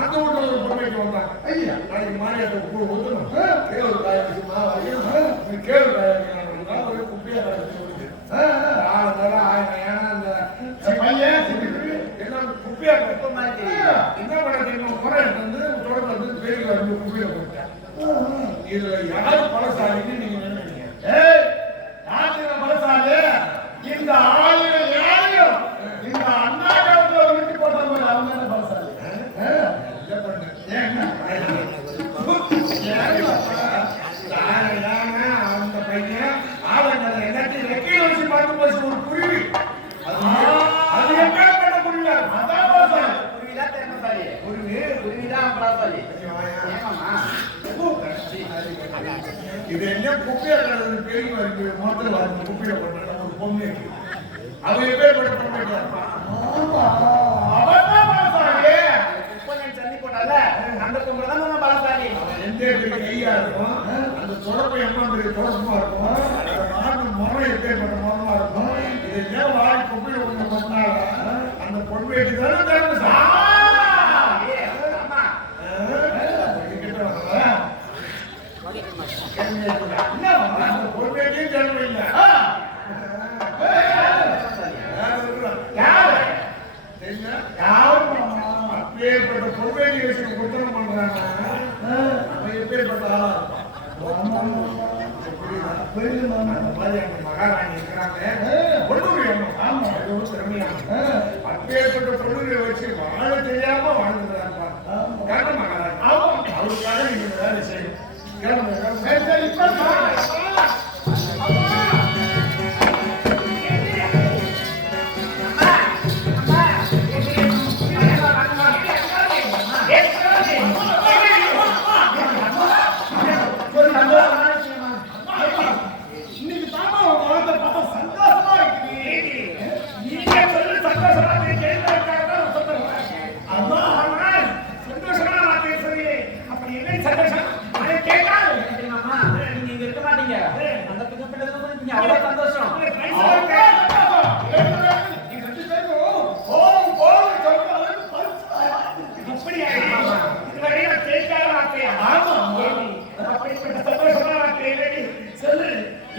அந்த வீட்டுல ஒரு பொம்மைக்கு வந்தான். ஐயா நாளைக்கு மாரியாட்ட கூழ் ஊத்தணும், கேள்வி காய வச்சு மாவு கேள்வி காய வைக்கலாம், ஒரு குப்பியா காய வச்சு கொடுத்து 1000 அந்த பையன் எல்லாம் குப்பியா என்ன பண்ண தெரியும், முறை வந்து தொடர்ந்து வந்து பேருக்கு வந்து குப்பியில போயிட்டேன். இதுல யாரு பலசாலின்னு நீங்க நினைக்கிறீங்க? பலசாலி இந்த 1000 யாரையும் இந்த அண்ணாடத்துல விட்டு போட்டாங்க, அவங்க என்ன பலசாலி? அந்த பையன் ஆளுங்களை எல்லாத்தையும் ரெக்கையில வச்சு பார்த்து போச்சு ஒரு குருவி. அது எப்பேற்பட்ட குருவி? அதான் பலசாலி. குருவிதான் திறமைசாலி. குருவிதான் பலசாலி. இது என்ன குப்பையா பெரிய மொத்தத்தில் வந்து குப்பையை போட்ட ஒரு பொண்ணு அவ எப்பேற்பட்ட பொண்ணு? அந்த பொம்பளைதான் பலசாலி. எந்த கையா இருக்கும், அந்த தொடர்பு எம்மா பெரிய தொடர்புமா இருக்கும், நாட்டு முறை எப்பேற்பட்ட முறமா இருக்கும். இது ஏன் வாய் குப்பையை ஒண்ணு பண்ணால அந்த பொண்ணு தானே திறமை. பொறுமையும் திறமை இல்லை. அப்பேற்பட்ட பொறுமையை வச்சு குற்றம் பண்றாங்க. அவன் எப்பேற்பட்ட ஆளா மகாராணி இருக்கிறாங்க, அப்பேற்பட்ட பொருள்களை வச்சு வாழ தெரியாம வாழ்ந்துக்கிறாங்க மகாராணி. அவருக்காக நீங்க வேலை செய்யணும்.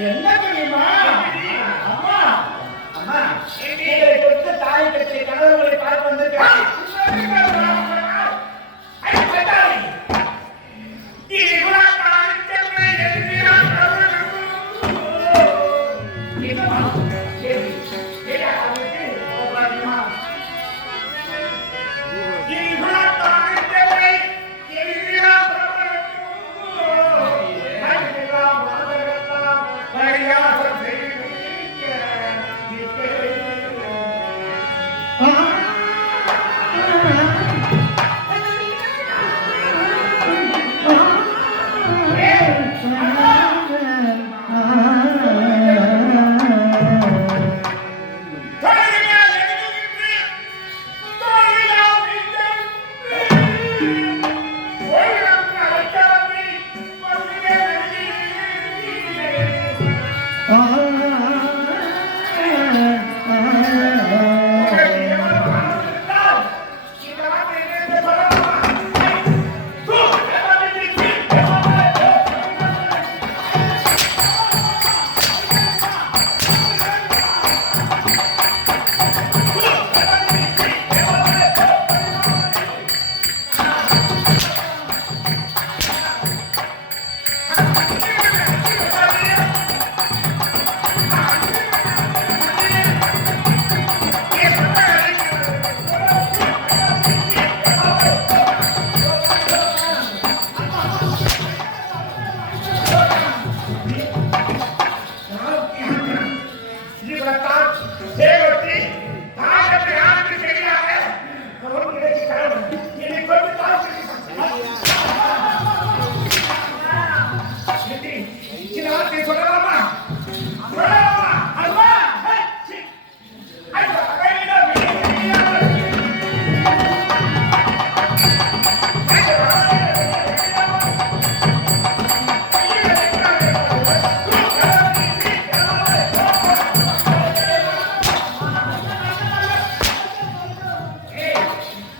என்ன தெரியுமா அம்மா? அம்மா தாய் கட்டிய கணவர்களை பார்த்து வந்திருக்கேன்.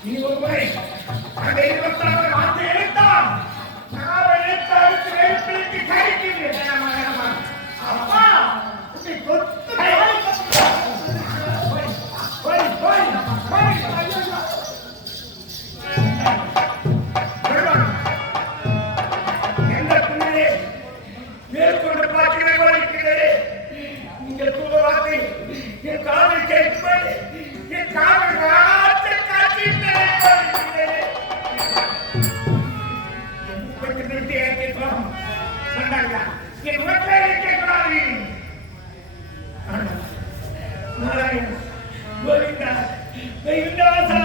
நீ ஒரு முறை அந்த 26 வார்த்தை எழுத்தான் நான் எழுத்தாருக்கு எழுப்பிட்டு கழிக்கிறேன் அப்பா நீ கொத்து எந்த பிள்ளையே மேற்கொண்டு பார்க்கிறேன் நீங்கள் கூற வார்த்தை என் காதல் கேட்கும்போது என் காதல் வார்த்தை என் உலகத்தை கேட்கக்கூடாது கோவிந்தா கோவிந்தாசா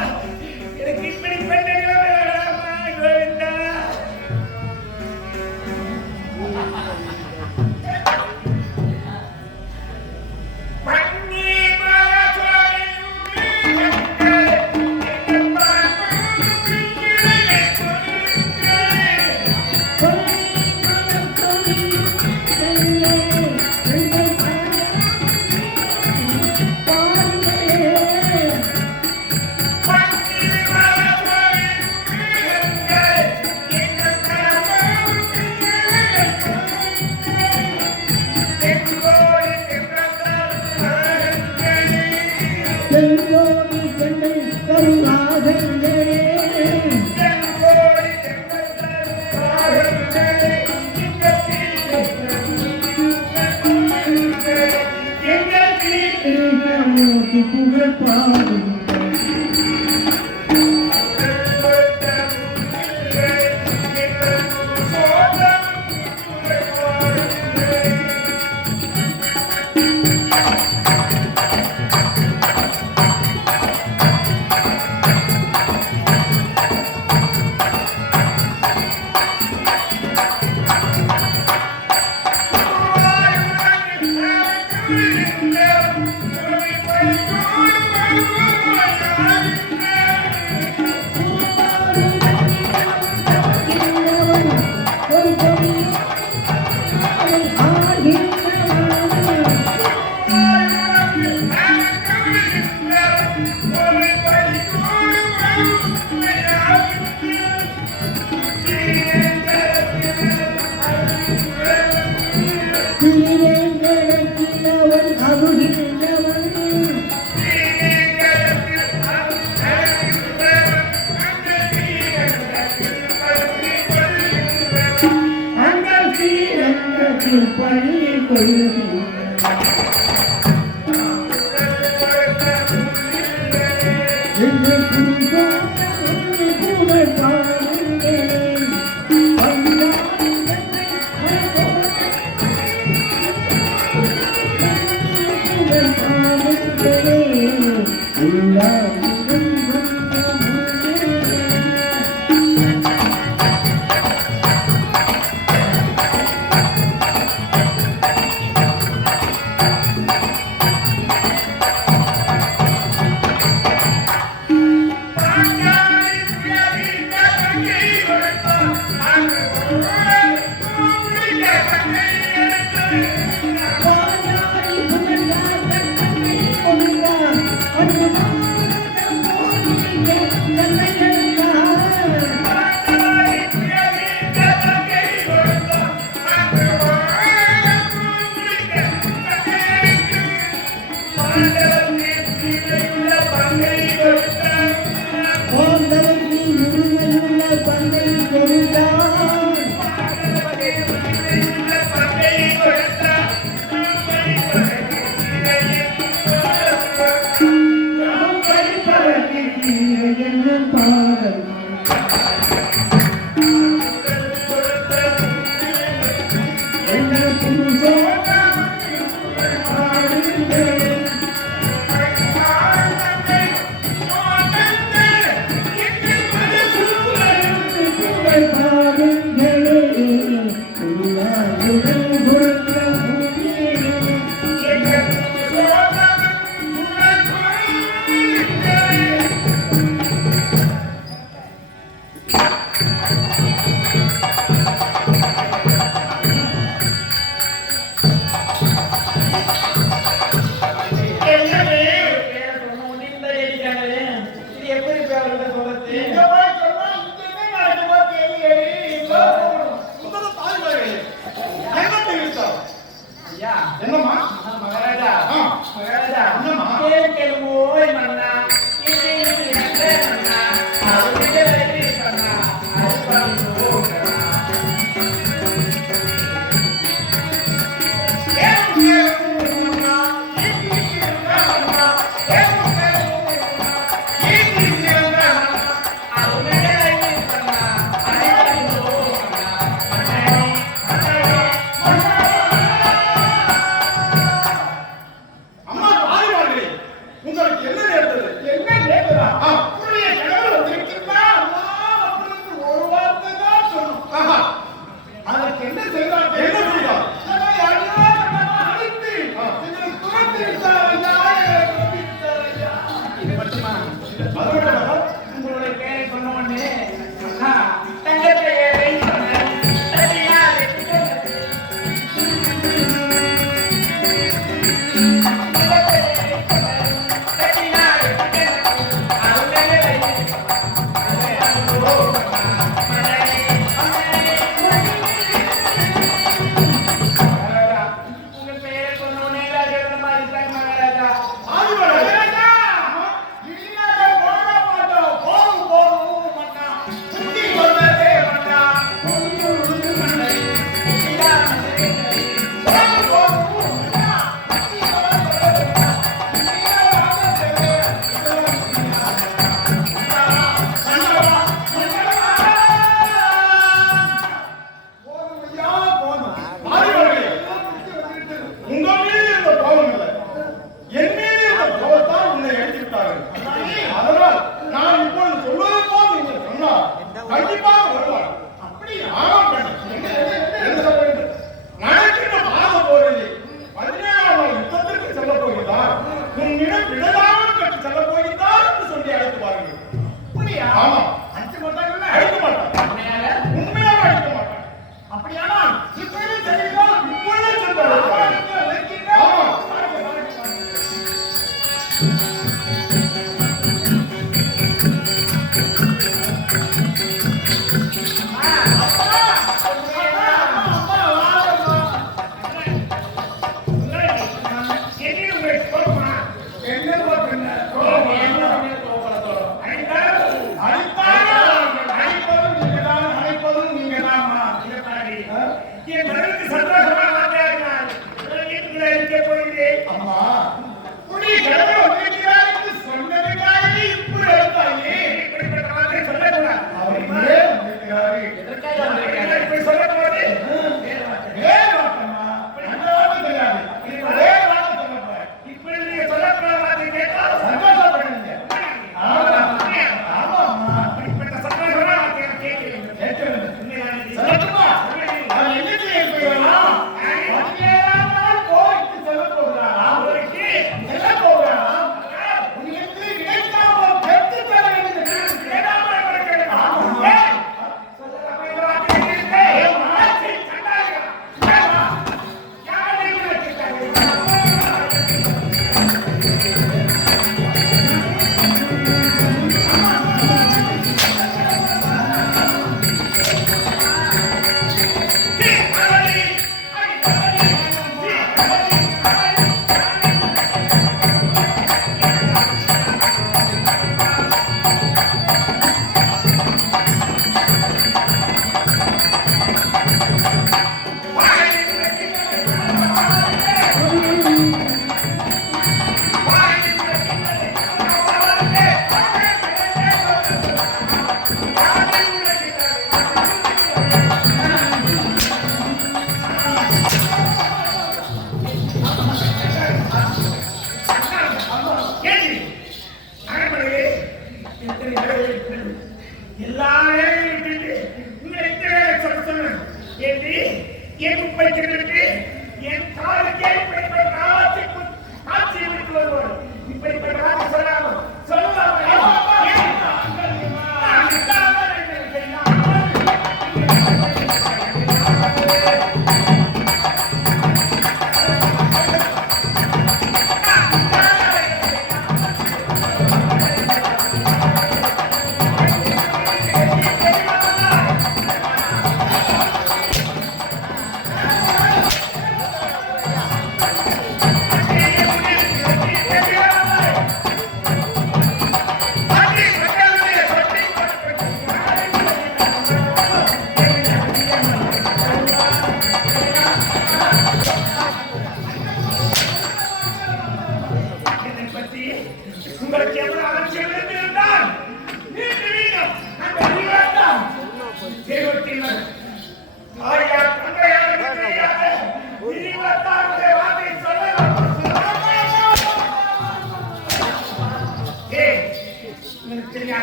எனக்கு இப்படி பெண்ணை வேண்டாமா கோவிந்தா அவர்கிட்ட சொல்றது இங்க போய் சொன்னா இங்க என்ன நடக்குமோ தெரியல முதல்ல தாய்மார்களே என்ன தெரியுதா ஐயா என்னம்மா மகாராஜா மகாராஜா என்னம்மா கேளுமோய் மன்னா இது என்ன மன்னா அது விடலை மன்னா அது பாருங்கோ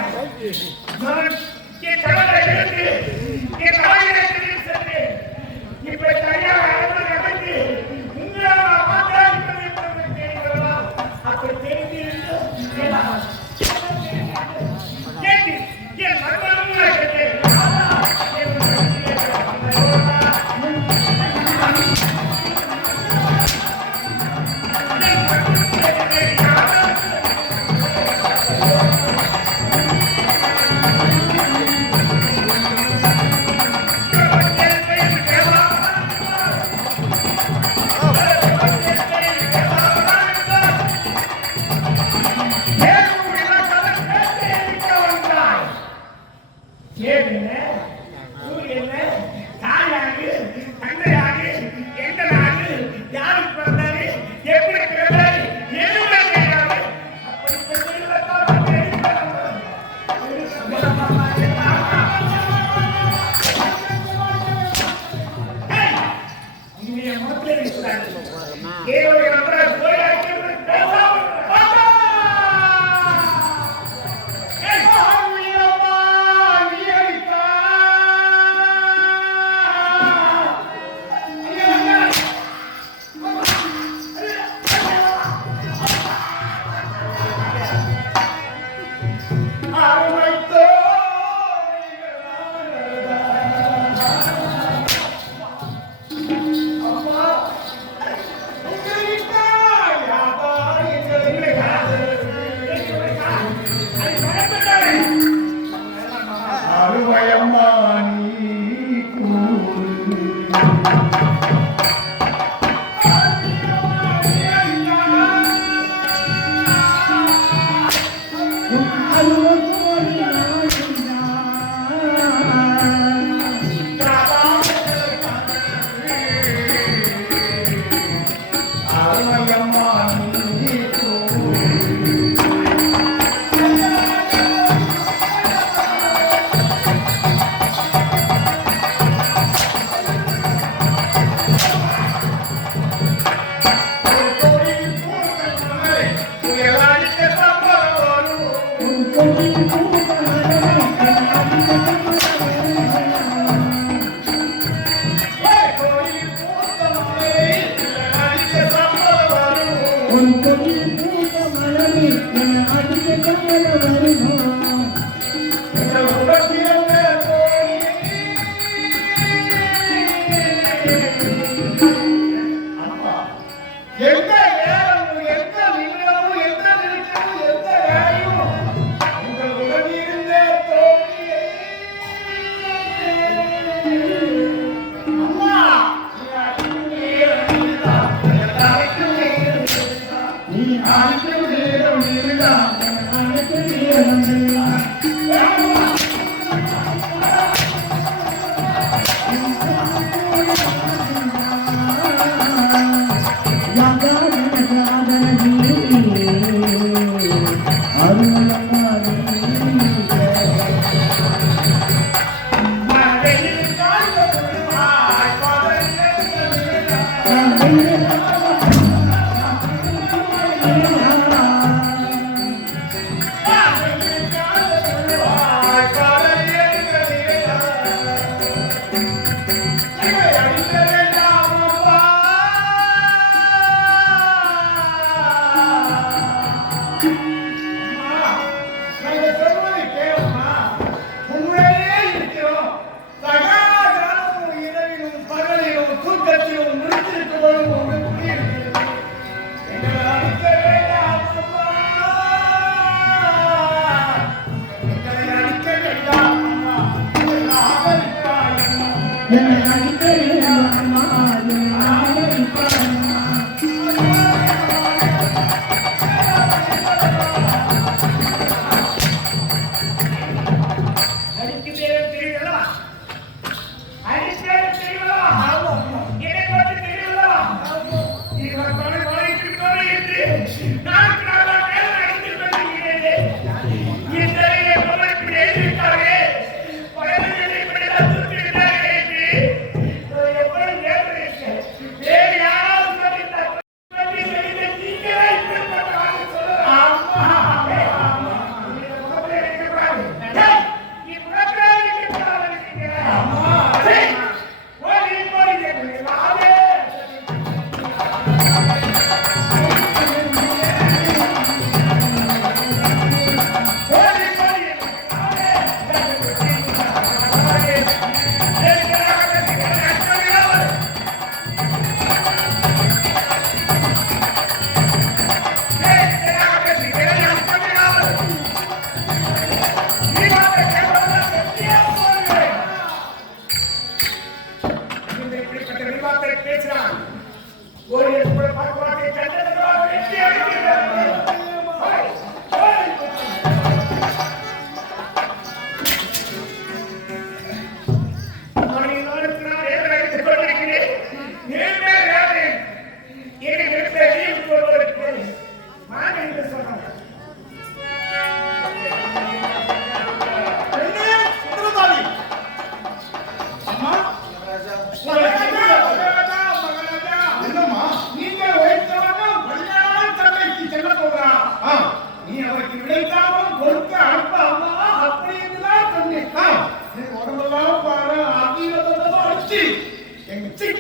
நான் என் கணவரை இழந்து என் தாயினை திரும்பி சென்று இப்ப தனியாக நடந்து உங்களால் அப்படி தெரிந்து கேட்டு என் மருமகனும்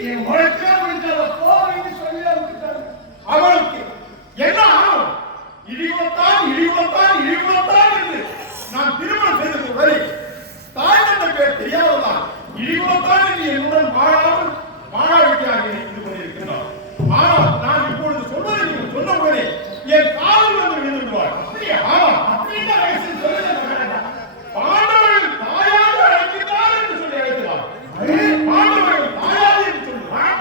என் உழைக்கே முடிஞ்சத போன்னு சொல்லி அவளுக்கு என்ன இழிவுத்தான் என்று நான் திருமணம் செய்தது வரை தாய் தந்தை பேர் தெரியாததான் இழிவுத்தான் என்று என்னுடன் வாழாவிட்டாக இது கொண்டிருக்கிறார். ஆனால் நான் இப்பொழுது சொல்வதை நீங்கள் சொன்ன போதே என் காதல் வந்து விழுந்துடுவார். அப்படியே ஆமா அப்படின்னு சொல்லுங்க. பாண்டவர்கள் தாயாக அழைக்கிறார் என்று சொல்லி அழைக்கிறார். பாண்டவர்கள் தாயாக என்று சொல்லுவார்.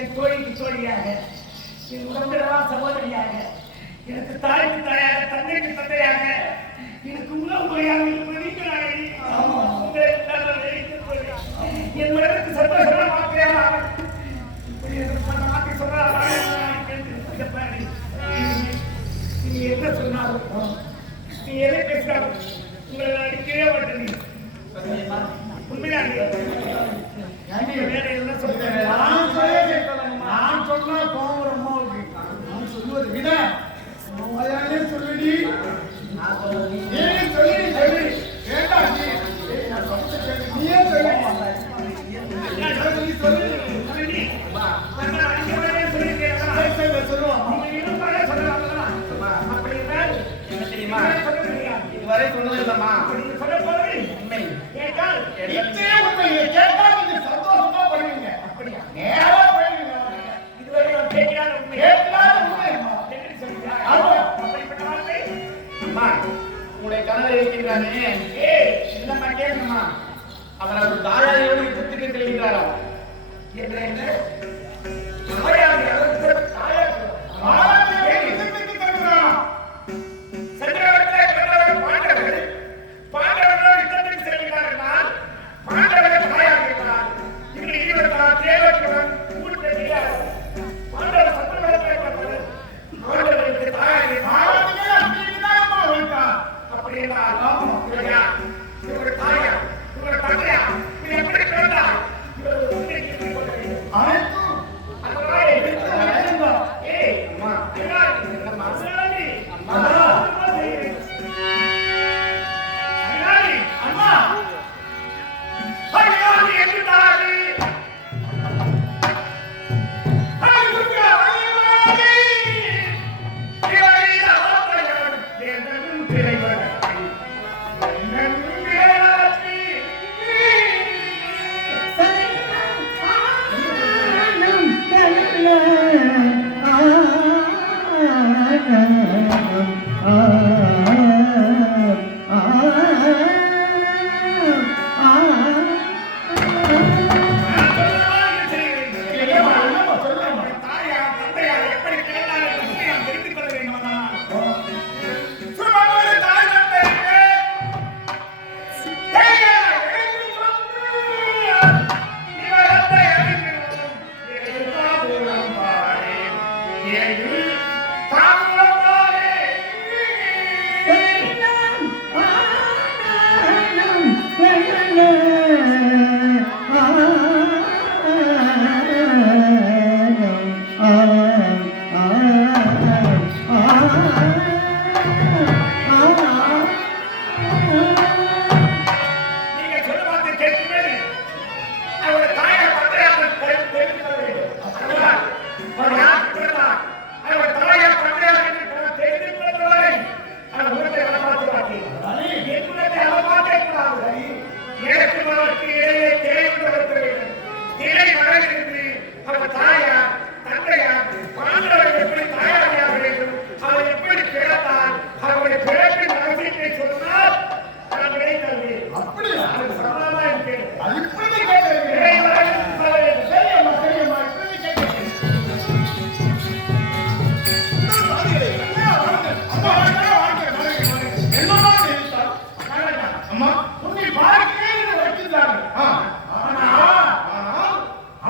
என் தோழிக்கு தோழியாக, என் உடம்பிடவா சகோதரியாக, எனக்கு தாய்க்கு தாயாக, தந்தைக்கு தந்தையாக, எனக்கு உணவு முறையாக என் மனதுக்கு சந்தோஷமா மாத்திரையாக நீ என்ன சொன்னாலும் நீ எதை பேசினாலும் உங்களை அடிக்கவே மாட்டேன். உண்மையாக நான் சொன்னா கோபுரமா நான் சொல்லுவது விட சொல்லி வேண்டாம் நீயே இதுவரை சொன்னது இல்லம்மா. உண்மை கேட்டால் சந்தோஷமா பண்ணுவீங்க. அப்படியா? இதுவரை நான் கேட்கிறார் உண்மை. அம்மா உங்களுடைய கணவர் இருக்கின்றானே, என்னம்மா கேட்கணுமா? அவர் அவர் தாயாரியோடு யுத்தத்துக்கு செல்கின்றாரா?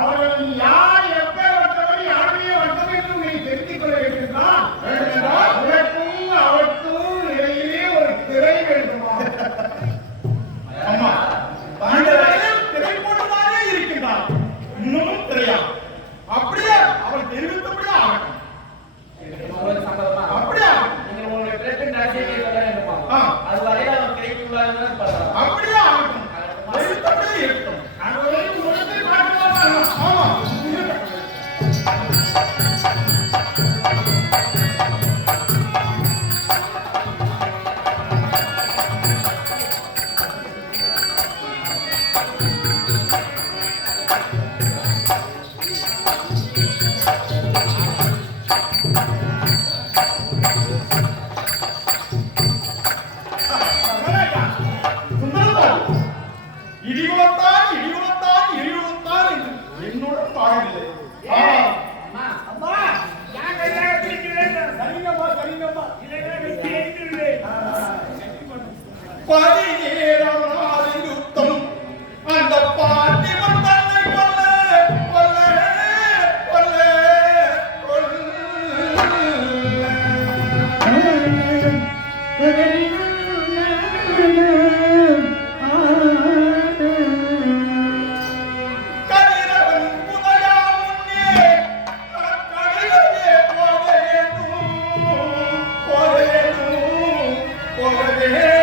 அவர்கள் யார் எப்பேற்பட்டவர் யாருடைய வட்டம் என்று நீ தெரிந்து கொள்ள வேண்டியதுதான். இல்லையா? அப்படியே அவள் தெரிவித்தபடியே ஆகட்டும். அப்படியா? நீங்க உங்களுடைய பிரச்சனை ரகசியத்தை சொல்ல வேண்டுமா? ஆ. அது வரையில அவன் கிடைக்குள்ளாதுன்னு பரவாயில்ல. அப்படியே ஆகட்டும். தெரிவித்தபடியே இருக்கட்டும். அது வரைக்கும் உலகத்தை பார்க்கலாமா? ஆமா. இடியுலத்தான் இடியுலத்தான் இடியுலத்தான் என்று என்னுடன் பாடவில்லை. அம்மா, அம்மா, என் கையால பிடிக்க வேண்டும். சரிங்கம்மா சரிங்கம்மா. இல்லைன்னா வெட்டி எரிந்துவிடுவேன். 17ஆம் நாளின் யுத்தம் அந்த பார்த்திபன் தன்னை கொல்ல கொல்ல கொல்ல கதிரவன் புதையா முன்னே கடலிலே போவேணும் போவேணும் போவேணும்.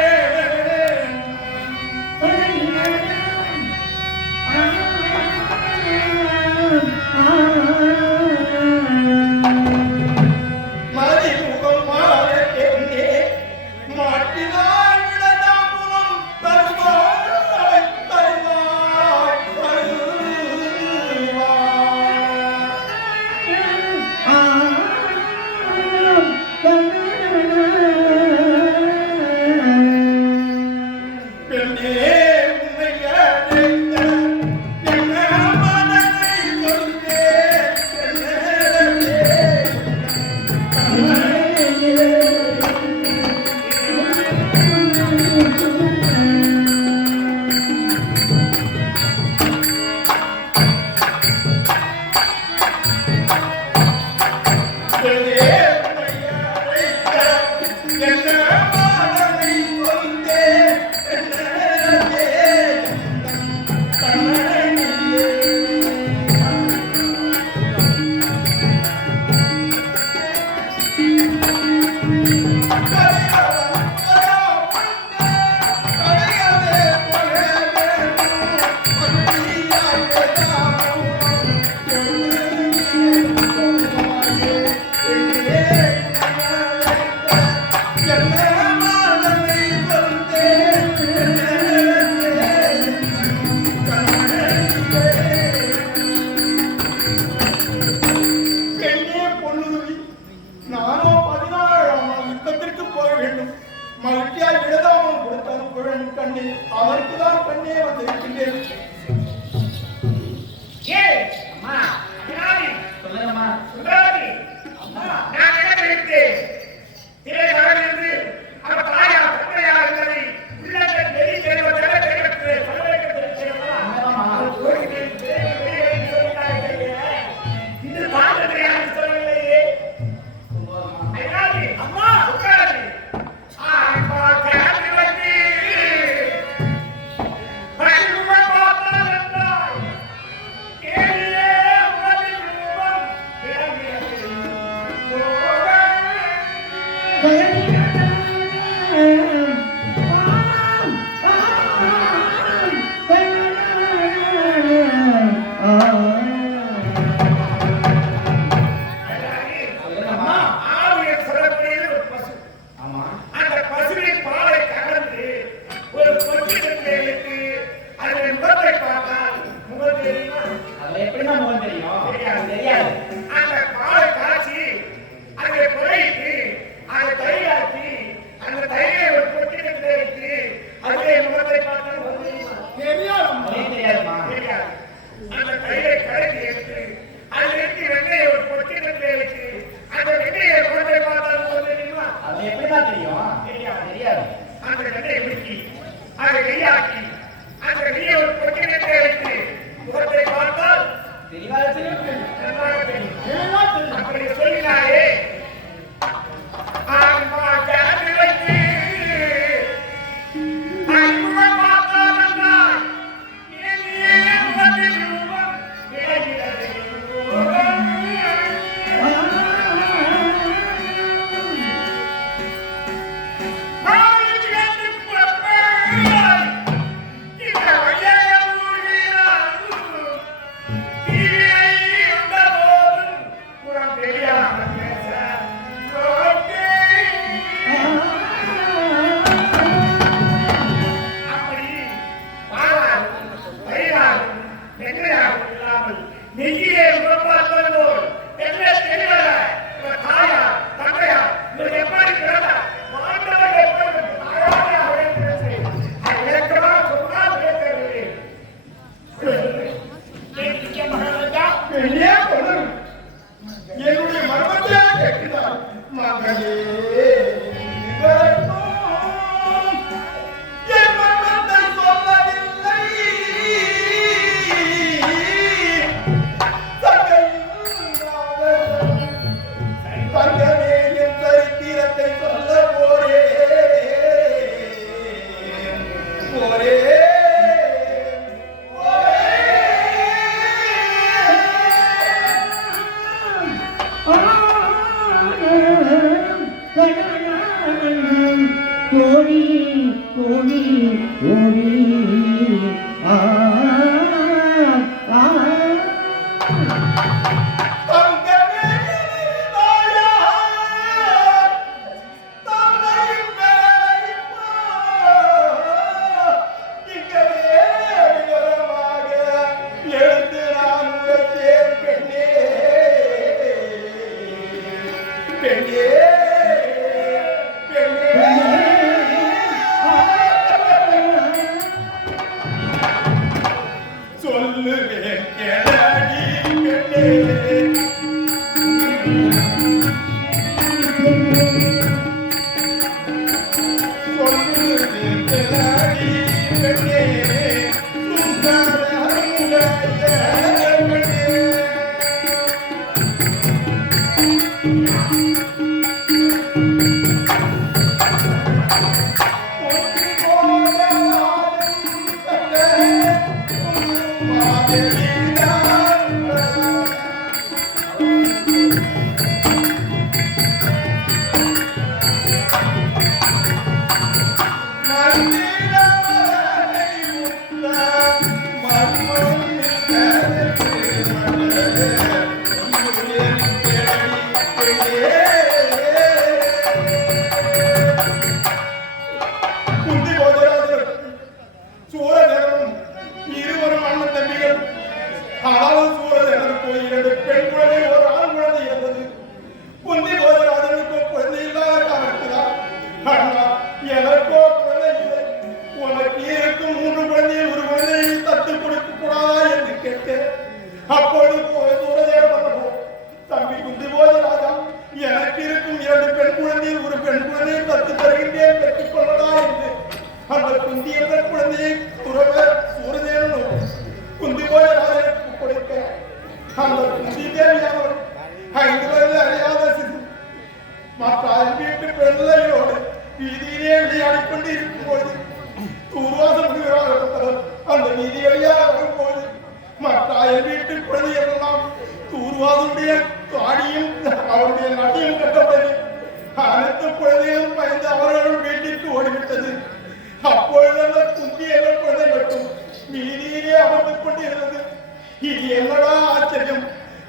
மதிமுகம் மாறட்டே மாட்டினாய் விடதாமுனம் தருவாய் தருவாய் பெண்ணே உன்னை அழைத்த என்ன மனதை கொண்டே நானோ 16ஆம் நாள் யுத்தத்திற்கு போக வேண்டும். மகிழ்ச்சியால் விடதாமல் கொடுத்த அனுப்புவேன் கண்ணே. அவருக்குதான் கண்ணே வந்திருக்கின்றேன். ஏய், அம்மா, யாரு? சொல்லுங்கம்மா. சுந்தராணி, அம்மா, நான் என்ன நினைத்தேன்? திரைக்காரன் என்று அவர் தாயா தந்தையா என்பதை உள்ளங்கள் நெறி செய்வதாக தெரிவித்து சொல்வதற்கு தெரிவிக்கிறதா? அவர் கோரிக்கை வெளியே சொல்லிட்டார்கள். இந்த தாண்டத்தை யாரும் சொல்லவில்லையே. ஐயாடி, அம்மா, சுந்தராணி, அம்மா கேட்டு வந்து பரிவுமை பார்த்தால் என்றாய். கேளியே உலகின் ரூபம் விளங்கியது. சொல்லுங்கம்மா. ஆவியர் சொல்லக்கூடியது ஒரு பசு. ஆமா. அந்த பசுவின் பாலை கலந்து ஒரு கொச்சிடத்தை எடுத்து அதன் முகத்தை பார்த்தால் முகம் தெரியுமா? அதுல எப்படிம்மா முகம் தெரியும்? தெரியாது. தெரியாது. அந்த பாலை காய்ச்சி அதை குறைத்து அதை தயிராக்கி அந்த தயிரை ஒரு கொச்சிடத்தை எடுத்து அதே முகத்தை பார்த்தால் முகம் தெரியுமா? தெரியாதம்மா. அதே தெரியாதும்மா. தெரியாது. அந்த தயிரை கலந்து எடுத்து அதில் இருந்து வெண்ணெயை ஒரு கொச்சிடத்தை எடுத்து அந்த வெண்ணெயை முகத்தை பார்த்தால் முகம் தெரியுமா? அது எப்படிம்மா தெரியும்? தெரியாது. தெரியாது. அந்த வெண்ணெயை உருக்கி அதை நெய்யாக்கி அந்த நெய்யை ஒரு கொச்சிடத்தை எடுத்து முகத்தை பார்த்தால் தெளிவாக தெரியும். நன்றாக தெரியும். எல்லாம் தெரியும். அப்படி சொல்லினாரே அம்மா ஜாதி வைத்து அன்புமை பார்த்தால் என்றால், மேலே முகத்தின் ரூபம் விளங்குகிறது. நெஞ்சிலே உறப்பார்கள் போல் என்ன தெரியல தாயா தந்தையா இவர் எப்படி பிறந்த மாண்டவர் எப்படி தாயாக உழைக்கிறது அது இலக்கமா சொன்னால் கேட்கவில்லை என்னையே கொள்ளணும் என்னுடைய மர்மத்தை கேட்கிறார் மகளே என் மர்மத்தை சொல்லவில்லை தங்கமே என் சரித்திரத்தை சொல்ல போரே கோழி கோழி கோழி ஆ ஆ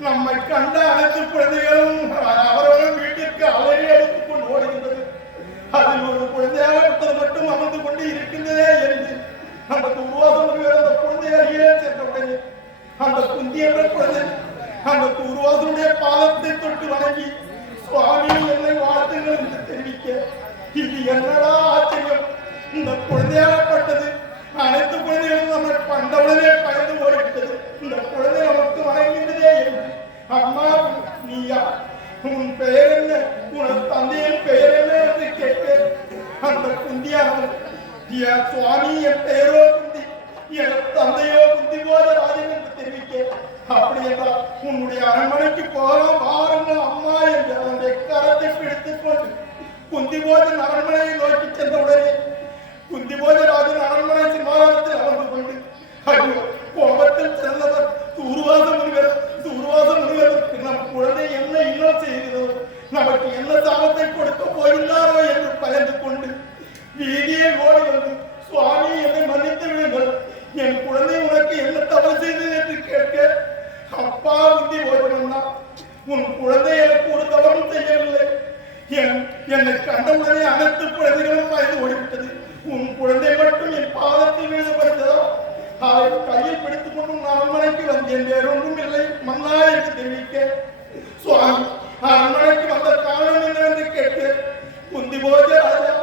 நம்மை கண்ட அனைத்து குழந்தைகளும் அவரவர்கள் வீட்டிற்கு அலறி அடித்துக் கொண்டு ஓடுகின்றது. அதில் ஒரு குழந்தையாக மட்டும் அமர்ந்து கொண்டு இருக்கின்றதே என்று அந்த உருவாசம் அந்த குழந்தை அருகே சென்றவுடனே அந்த குந்தி என்ற குழந்தை அந்த உருவாசனுடைய பாதத்தை தொட்டு வணங்கி சுவாமி என்னை வாழ்த்துங்கள் என்று தெரிவிக்க, இது என்னடா ஆச்சரியம்! இந்த குழந்தையாகப்பட்டது அனைத்து குழந்தைகளும் நம்மை கண்டவுடனே பயந்து ஓடிவிட்டது. இந்த குழந்தை நமக்கு வணங்குகிறதே என்று, அம்மா நீயா, உன் பெயர் என்ன, உனது தந்தையின் பெயர் என்ன என்று கேட்க, அந்த குந்தியானவர் சுவாமி என் பெயரோ குந்தி, என் தந்தையோ குந்தி போல ராஜன் என்று தெரிவிக்க, அப்படி என்றால் உன்னுடைய அரண்மனைக்கு போகலாம் வாருங்கள் அம்மா என்று அவனுடைய கரத்தை பிடித்துக் கொண்டு குந்திபோஜன் அரண்மனையை நோக்கி சென்றவுடனே குந்திபோஜராஜன் அரண்மனை சிம்மாசனத்தில் அமர்ந்து கொண்டு, ஐயோ கோபத்தில் சென்றவர் தூர்வாச முனிவருக்கு நம் குழந்தை என்ன இன்னும் செய்கிறதோ, நமக்கு என்ன சாபத்தை கொடுக்க போகிறாரோ என்று பயந்து கொண்டு வீதியை ஓடி வந்து, சுவாமி என்னை மன்னித்து விடுங்கள், என் குழந்தை உனக்கு என்ன தவறு செய்தது என்று கேட்க, அப்பா குந்திபோஜனா, உன் குழந்தை எனக்கு ஒரு தவறும் செய்யவில்லை, என்னை கண்டவுடனே அனைத்து குழந்தைகளும் பயந்து ஓடிவிட்டது, உன் குழந்தை மட்டும் என் பாதத்தில் வீழ்ப்படுத்ததோ, அதை கையில் பிடித்துக் கொண்டு அரண்மனைக்கு வந்தேன், வேறொன்றும் இல்லை, மன்னா என்று தெரிவிக்க சுவாமி அரண்மனைக்கு வந்த காரணம் என்னவென்று கேட்டு குந்தி போஜ ராஜா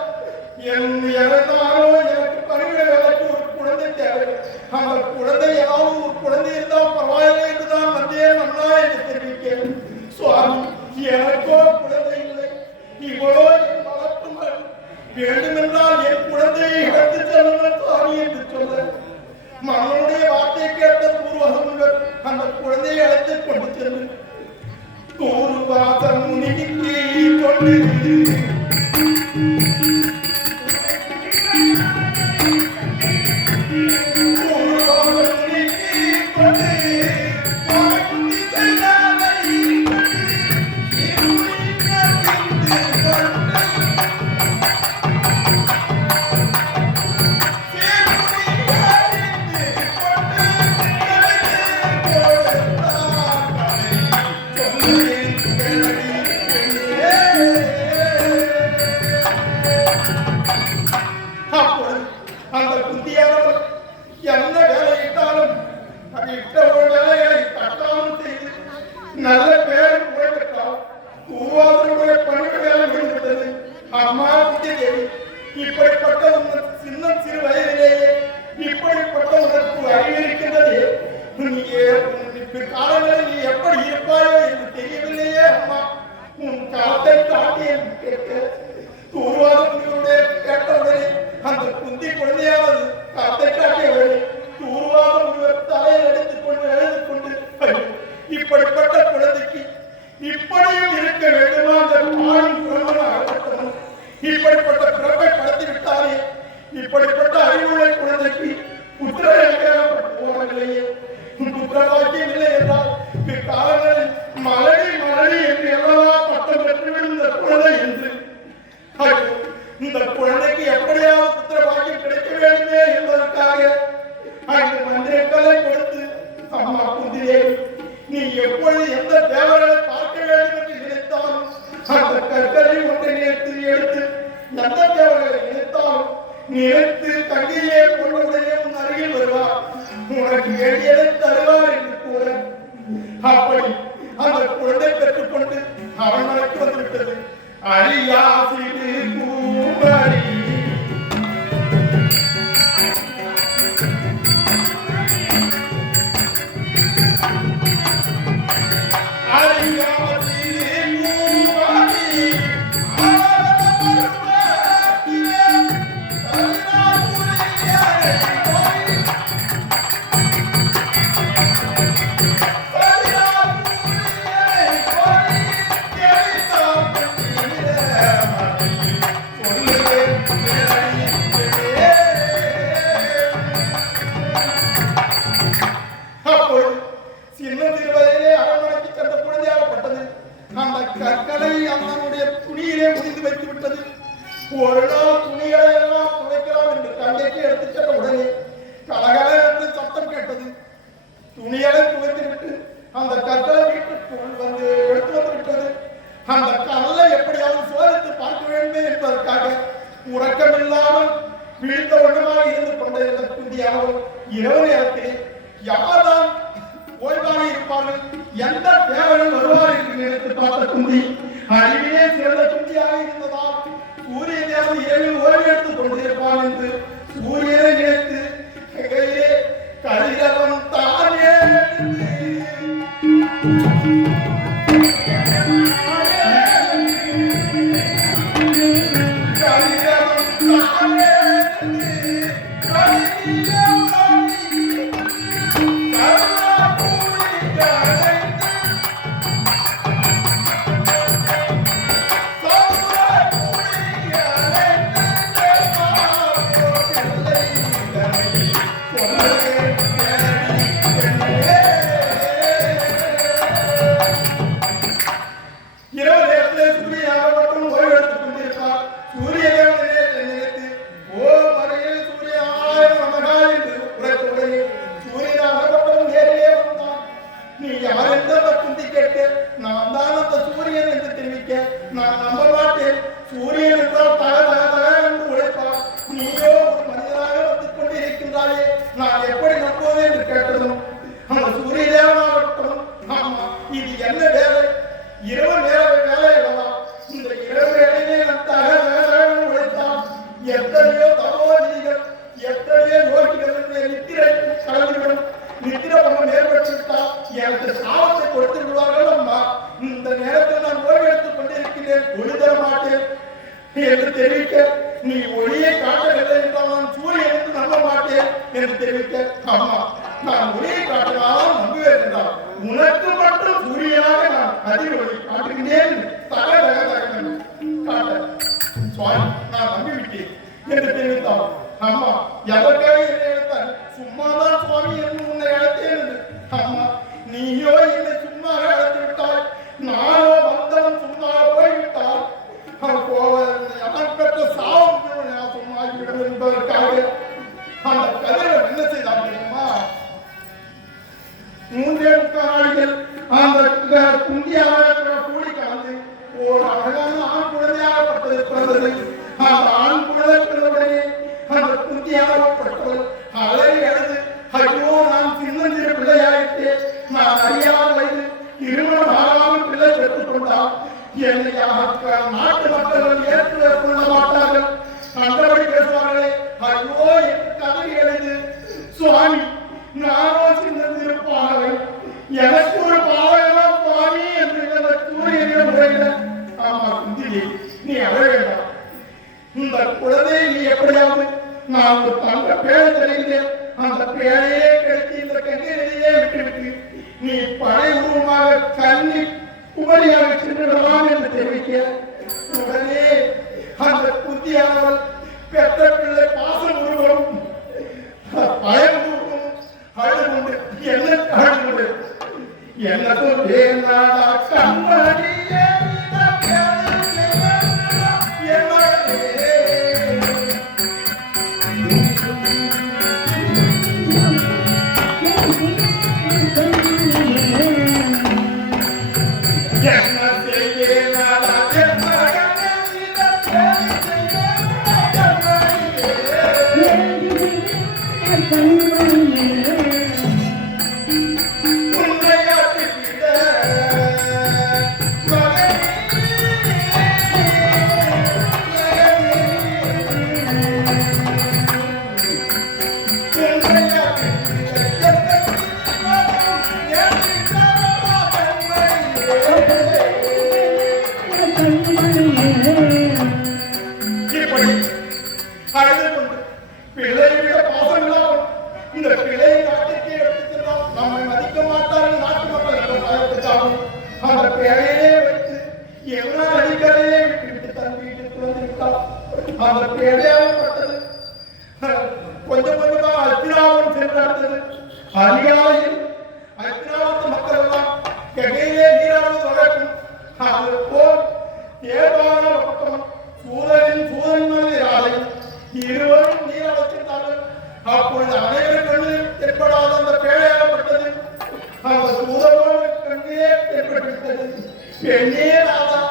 எனக்கு பணிவிட வேலைக்கு ஒரு குழந்தை தேவை. அந்த குழந்தை ஏதாவது ஒரு குழந்தை இருந்தால் பரவாயில்லை என்றுதான் வந்தேன் மன்னா என்று தெரிவிக்க சுவாமி எனக்கோ குழந்தை இல்லை. இவ்வளோ வளர்த்துங்கள் வேண்டுமென்றால் என் குழந்தையை எடுத்து செல்லுங்கள் சுவாமி என்று சொல்ல மகனுடைய வார்த்தை கேட்ட பூர்வகங்கள் அந்த குழந்தையை அழைத்துக் கொண்டு சென்று பூர்வாசம் நீக்கி கொண்டு அந்த குந்தியானவர் எந்த வேலையிட்டாலும் இட்ட ஒரு வேலையை தட்டாமல் செய்து நல்ல பேர் உழைத்தால் பூர்வாசனுடைய பணிவிட வேலை முடிந்தது. அம்மா குந்தி தேவி இப்படிப்பட்ட உங்கள் சின்ன சிறு வயதிலேயே இப்படிப்பட்ட உனக்கு அறிவிருக்கின்றதே பிற்காலங்களில் நீ எப்படி இருப்பாயோ என்று தெரியவில்லையே அம்மா. உன் காலத்தை காட்டி என்று கேட்க பூர்வாசனுடைய கேட்டவுடனே அந்த குந்தி குழந்தையாவது காத்தை காட்டியவரை பூர்வாதம் தலையில் எடுத்துக் கொண்டு எழுது கொண்டு இப்படிப்பட்ட குழந்தைக்கு இப்படியும் இருக்க வேண்டுமா? அந்த ஆணும் குழந்தையும் இப்படிப்பட்ட பிறப்பை படுத்தி விட்டாலே இப்படிப்பட்ட அறிவுரை குழந்தைக்கு புத்திரவில்லையே புத்திரவாக்கியம் இல்லை என்றால் பிற்காலங்களில் மலடி மலடி என்று எல்லாம் பட்டம் பெற்றுவிடும் இந்த குழந்தை என்று இந்த குழந்தைக்கு எப்படியாவது புத்திர பாக்கியம் கிடைக்க வேண்டுமே என்பதற்காக அந்த மந்திரங்களை கொடுத்து அம்மா குந்தியே நீ எப்பொழுது எந்த தேவர்களை பார்க்க வேண்டும் என்று நினைத்தாலும் அந்த கற்களை ஒன்றை நினைத்து எடுத்து எந்த தேவர்களை நினைத்தாலும் நினைத்து தங்கியே கொண்டவுடனே உன் அருகில் வருவார். உனக்கு வேண்டியதை தருவார் என்று கூற அப்படி அந்த குழந்தை பெற்றுக்கொண்டு அரண்மனைக்கு வந்துவிட்டது. அரியாசிடு பூமரி ஒரு நாள் துணிகளை எல்லாம் துவைக்கலாம் என்று கண்டைக்கு எடுத்து சென்ற உடனே கலகல என்று சத்தம் கேட்டது. துணிகளை துவைத்து விட்டு அந்த கற்களை வீட்டுக்குள் வந்து எடுத்து வந்து விட்டது. அந்த கல்லை எப்படியாவது சோதித்து பார்க்க வேண்டுமே என்பதற்காக உறக்கமில்லாமல் வீழ்ந்த ஒன்றமாக இருந்து கொண்டிருந்த குந்தியானவர் இரவு நேரத்தில் யார்தான் ஓய்வாக இருப்பார்கள், எந்த தேவர்கள் வருவார் என்று நினைத்து பார்த்த குந்தி அறிவிலே சிறந்த குந்தியாக இருந்ததால் சூரிய தேவன் இரவில் ஓய்வு எடுத்துக் கொண்டிருப்பான் என்று சூரியனை நினைத்து கையிலே கதிரவன் தானே நான் எப்படி நம்புவது என்று கேட்டதும் அந்த சூரிய தேவனாகட்டும் கொடுத்து விடுவார்கள் அம்மா. இந்த நேரத்தில் நான் ஓய்வு எடுத்துக் கொண்டிருக்கிறேன், ஒளி தர மாட்டேன் என்று தெரிவிக்க, நீ ஒளியை காட்டவில்லை என்றால் நான் சூரியன் என்று நம்ப மாட்டேன் என்று தெரிவிக்க, அம்மா நான் ஒளியை காட்டினால் நம்புவேன் என்றால் உனக்கு மட்டும் சூரியனாக நான் கதிர் ஒளி காட்டுகிறேன் காட்ட சுவாமி நான் நம்பிவிட்டேன் என்று தெரிவித்தார். அம்மா எதற்காக என்னை அழைத்தார்? சும்மாதான் சுவாமி என்று உன்னை அழைத்தேன் என்று. அம்மா நீயோ என்னை சும்மா அழைத்து விட்டாய், நானோ வந்தவன் சும்மா போய்விட்டால் யார் பெற்ற சாவும் சும்மாகிவிடும் என்பதற்காக அந்த கதிரவன் என்ன செய்தார் தெரியுமா? 3 நாளிகள் அந்த குந்தியாக கூடி கலந்து ஒரு அழகான ஆண் குழந்தையாகப்பட்டது பிறந்தது. அந்த ஆண் குழந்தை பிறந்தவுடனே அந்த குந்தியாகப்பட்டவள் அலறி அழுது, ஐயோ நான் சின்னஞ்சிறு பிள்ளையாயிட்டே, நான் அறியாத வயது இருமணம் ஆகாமல் பிள்ளை பெற்றுக் கொண்டால் என்னை நாட்டு மக்கள் ஏற்றுக் கொள்ள மாட்டார்கள், கண்டபடி பேசுவார்களே, ஐயோ என்று கதறி எழுது, சுவாமி நானோ சின்னஞ்சிறு பாவன், எனக்கு ஒரு பாவனா சுவாமி என்று அந்த சூரியனிடம் உரையில. ஆமா குந்திரி, நீ அழ வேண்டாம். இந்த குழந்தையை நீ எப்படியாவது நான் ஒரு தங்க பேழை தெரிந்தேன், அந்த பேழையே கழித்து இந்த கண்ணீரையே விட்டுவிட்டு நீ பழைய உருவமாக கண்ணி குமரியாக சென்றுடலாம் என்று தெரிவிக்க, உடனே அந்த குந்தியானவள் பெற்ற பிள்ளை பாசம் உருவம் பயம் உருவம் அழுது கொண்டு என்ன அழுது கொண்டு என்ன சொல்லேன் கண்மணியே கொஞ்சம் கொஞ்சமா அத்திராவன் சென்றார்கள். அதிகாலையில் அத்திராவத்து மக்கள் எல்லாம் ககையிலே நீராவது வழக்கும். அது போல் தேவான பக்கம் சூழலின் சூழல் ராலை இருவரும் நீராட சென்றார்கள். அப்பொழுது அனைவரும் கண்ணில் தென்படாத அந்த பேழையாகப்பட்டது அந்த சூழலோடு கண்ணே தென்பட்டுவிட்டது. பெண்ணே ராதா,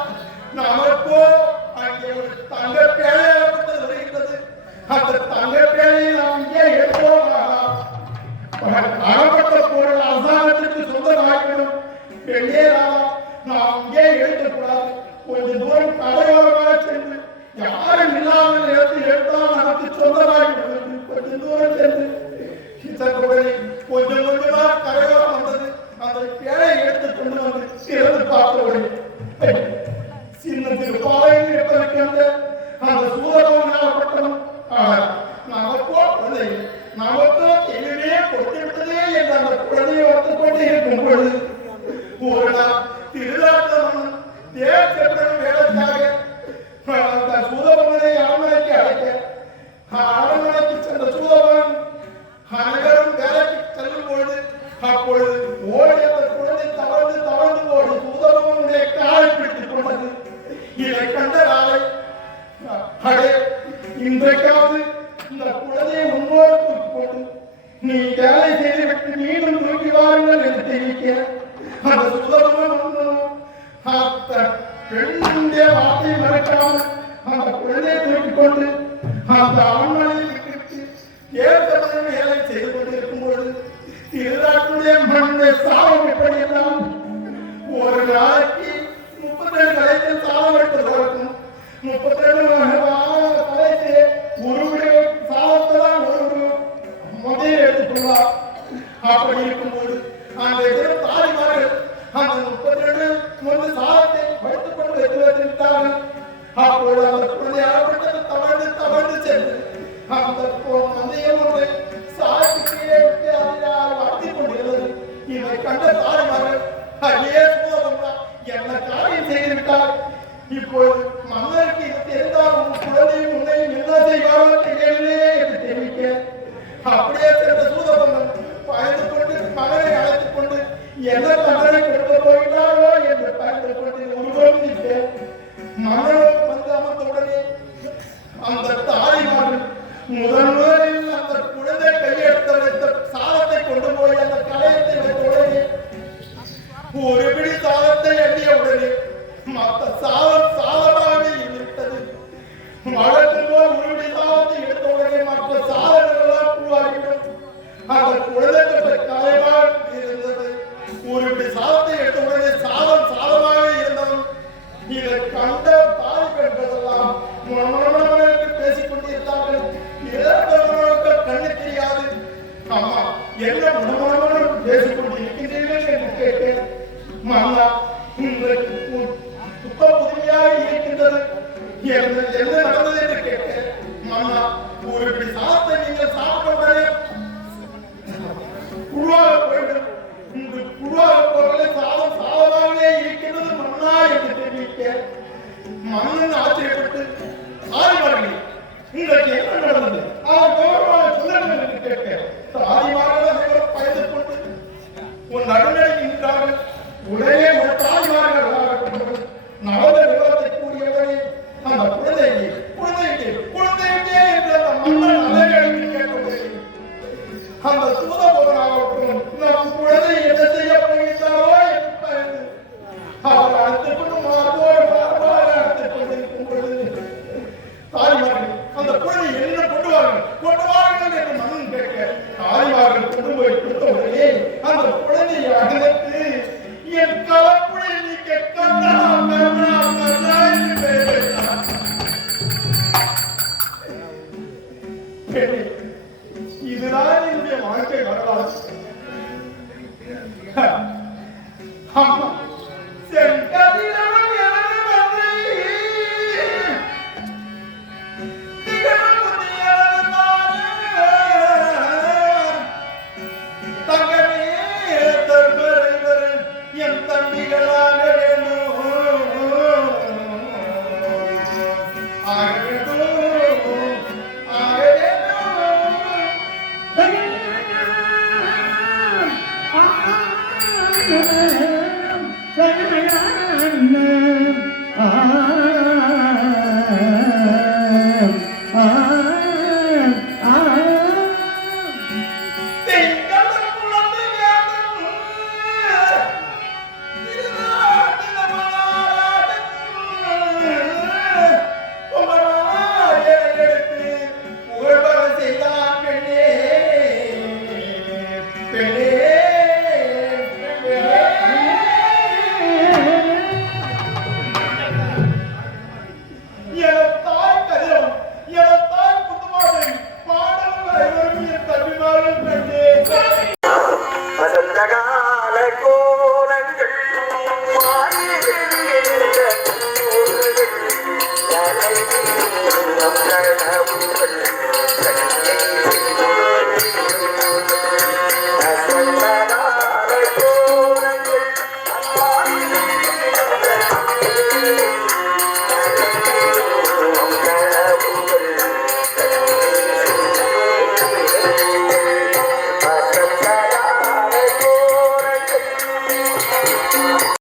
நமக்கோ அங்கே ஒரு தங்க பேழையாகப்பட்டது வருகின்றது. அந்த தங்க பேழையை நாம் இங்கே எடுப்போம். அறப்பட்ட பொருள் அசாரத்திற்கு சொந்தமாகிவிடும். பெண்ணே ராதா, நாம் இங்கே எடுக்கக்கூடாது. கொஞ்சம் தூரம் கரையோரமாக சென்று யாரும் இல்லாமல் இடத்தில் எடுத்தால் நமக்கு சொந்தமாகிவிடும். கொஞ்சம் தூரம் சென்று கொஞ்சம் கொஞ்சமாக கரையோரம் வந்தது. அந்த பேழையை எடுத்துக் கொண்டு வந்து திறந்து பார்த்தவுடன் சின்ன சிறு பாறையில் இருப்பதற்கு அந்த சூழலாகப்பட்டதும் நமக்கோ குழந்தை நமக்கோ தெளிவே கொடுத்து விட்டதே என்று அந்த குழந்தையை ஒத்துக் கொண்டு இருக்கும் பொழுது ஒரு நாள் திருவிழாட்டம் தேவச்சத்திரம் வேலைக்காக அந்த சூதபவனை அரண்மனைக்கு அழைக்க அரண்மனைக்கு சென்ற சூதபவன் அனைவரும் வேலைக்கு செல்லும் பொழுது அப்பொழுது ஓடி அந்த குழந்தை தவழ்ந்து தவழ்ந்து ஓடி சூதபவனுடைய காலை பிடித்துக் கொண்டது. இதை கண்ட நாளை அடே இன்றைக்காவது இந்த குழந்தையை முன்னோடு தூக்கி போட்டு நீ வேலை செய்துவிட்டு மீண்டும் தூக்கி வாருங்கள் என்று தெரிவிக்க அந்த சுதபவன் பெண்ணுடைய வார்த்தையை மறைக்காமல் அந்த குழந்தையை தூக்கிக் கொண்டு அந்த அரண்மனையை விட்டு ஏற்பட்ட வேலை செய்து கொண்டிருக்கும் பொழுது திருநாட்டுடைய மண்ணுடைய சாபம் எப்படி எல்லாம் ஒரு நாளைக்கு 32 தலைகள் சாபம் எடுத்து வளர்க்கும். 32 தலைக்கு ஒரு சாபத்தான் ஒரு முதலில் எடுத்துக்கொள்வார். அப்படி இருக்கும்போது அந்த தாய்மார்கள் விட்டார். இப்போது மன்னருக்கு இது தெரிந்தால் உன் குழந்தையும் உன்னையும் என்ன செய்வாரோ தெரியவில்லை என்று தெரிவிக்க, அப்படியே சென்ற சூதபங்கன் பயந்து கொண்டு மகனை அழைத்துக் கொண்டு என்ன தண்டனை கொடுக்க போகிறாரோ என்று பயந்து கொண்டு உருவம் நிற்க, மன்னனும் வந்து அமர்ந்தவுடனே அந்த தாய்மார்கள் முதலில் அந்த குழந்தை கையெழுத்த வைத்த சாதத்தை கொண்டு போய் அந்த கலையத்தை வைத்த உடனே ஒரு பிடி சாதத்தை எண்ணிய உடனே மற்ற சாதம் சாதமாகவே இருந்தது. வழக்கம் போல் ஒரு பிடி சாதத்தை எடுத்த உடனே மற்ற சாதனங்களால் உருவாகிவிடும். அந்த குழந்தை பெற்ற கலைவாள் இருந்தது. ஒரு பிடி சாதத்தை எடுத்த உடனே சாதம் சாதமாகவே இருந்தது. இதை கண்ட தாய் பெண்களெல்லாம் மனமனமனென்று பேசிக் கொண்டிருந்தார்கள். கண்ணு தெரியாது. அம்மா என்ன மனமனமனென்று பேசிக் கொண்டிருக்கிறீர்கள் என்று கேட்டேன். மன்னா இன்றைக்கு துக்கம் புதுமையாக இருக்கின்றது. என்ன நடந்தது என்று கேட்டேன். மன்னா ஒரு இப்படி சாதத்தை நீங்கள் சாப்பிட்டவுடனே குருவாக போய்விடும். இந்த குருவாக போவதை சாதம் சாதமாகவே இருக்கின்றது மன்னா என்று தெரிவிக்க, மன்னன் ஆச்சரியப்பட்டு சாரிமார்களே இன்றைக்கு என்ன நடந்தது சொல்லுங்கள் என்று கேட்க, தாய்மார்கள் பயந்து கொண்டு உன் நடுநிலை நின்றார்கள். உடனே ஒரு தாய்மார்கள் நடந்த விவரத்தை கூறியவரே அந்த குழந்தைக்கு குழந்தைக்கு குழந்தைக்கே என்று அந்த மன்னன் அலையெடுத்து கேட்கவில்லை. அந்த சூதபோகனாகட்டும் நம் குழந்தை என்ன செய்ய போகிறாரோ என்று பயந்து அவர் அழைத்துக் கொண்டு மார்போடு அழைத்துக் கொண்டிருக்கும் பொழுது தாய்மார்கள் அந்த குழந்தை என்ன கொண்டு வாருங்கள் என்று மன்னன் கேட்க, தாய்மார்கள் கொண்டு போய் கொடுத்த உடனே அந்த குழந்தையை அழைத்து என் கலப்புழை நீக்க கண்ணா கண்ணா கண்ணா என்று பெயர் வைத்தார். இதுதான் என்னுடைய வாழ்க்கை வரலாறு. அம்மா செங்கதிரவன் எனது தந்தை, திகழ்முதி எனது தாயே, தங்கமே தர்மரைவர் என் தம்பிகளாக வேணும் ஆக வேண்டும் ஆக வேண்டும்.